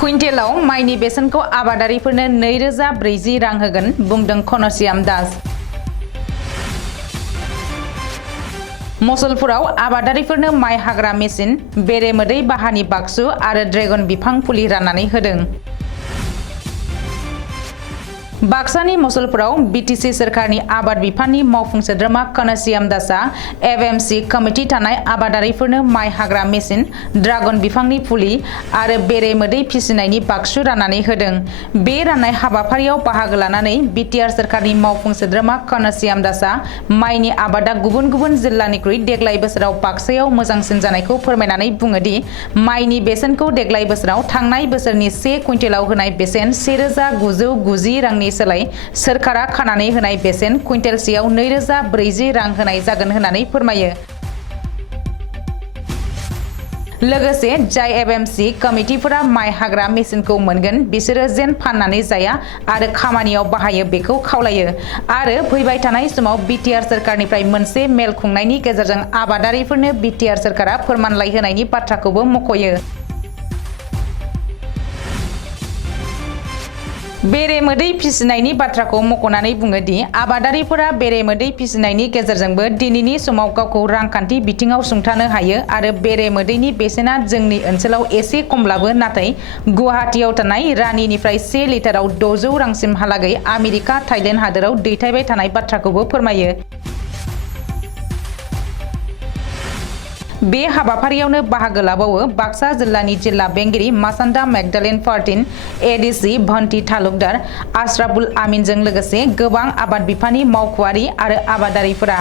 कुइन्टेलाव माइनि बेसेनखौ आबादारिफोरनो 2040 रां होगोन बुंदों घनश्याम दास। मसलपुराव आबादारिफोरनो माइ हाग्रा मेसिन, बेरेमोदै बाहानि बाक्सु आरो ड्रेगन बिफां फुलि राननानै होदों। बाक्सानि मसलपुराव बीटीसी सोरखारनि आबाद बिफाननि मावफुं सोद्रोमा घनश्याम दासआ एफएमसी कमिटि थानाय आबादारिफोरनो माइ हाग्रा मेसिन, ड्रागन बिफांनि फुलि आरो बेरेमोदै फिसिनायनि बाक्सु राननानै होदों। बे राननाय हाबाफारियाव बाहागो लानानै बीटीआर सोरखारनि मावफुं सोद्रोमा घनश्याम दासआ माइनि आबादा गुबुन गुबुन जिल्लानिख्रुइ देग्लाय बोसोराव बाक्सायाव मोजांसिन जानायखौ फोरमायनानै बुङो दि माइनि बेसेनखौ देग्लाय बोसोराव थांनाय बोसोरनि 1 कुइन्टेलाव होनाय बेसेन 1990 रांनि सोलाय सोरखारा खानानै होनाय बेसेन कुइन्टेलसेयाव 2040 रां होनाय जागोन होननानै फोरमायो। लोगोसे जाय एफएमसी कमिटिफोरा माइ हाग्रा मेसिनखौ मोनगोन बिसोरो जेन फाननानै जाया आरो खामानियाव बाहायो बेखौ खावलायो आरो फैबाय थानाय समाव बीटीआर सोरखारनिफ्राय मोनसे मेल खुंनायनि गेजेरजों आबादारिफोरनो बीटीआर सोरखारा फोरमानलाइ होनायनि बाथ्राखौबो मख'यो। बेरेमोदै फिसिनायनि बाथ्राखौ मख'नानै बुङो दि आबादारिफोरा बेरेमोदै फिसिनायनि गेजेरजोंबो दिनैनि समाव गावखौ रांखान्थि बिथिङाव सुंथानो हायो आरो बेरेमोदैनि बेसेना जोंनि ओनसोलाव एसे खमब्लाबो नाथाय गुवाहाटीयाव थानाय रानीनिफ्राय 1 लिटाराव 600 रांसिमहालागै आमेरिका, थाइलेन्ड हादोराव दैथायबाय थानाय बाथ्राखौबो फोरमायो। बे हाबाफारियावनो बाहागो लाबावो बाक्सा जिल्लानि जिल्ला बेंगिरि मासान्दा मेगदालेन फार्टिन, एडीसी भन्टी तालुकदार आशराफुल आमीनजों लोगोसे गोबां आबाद बिफाननि मावख'आरि आरो आबादारिफोरा।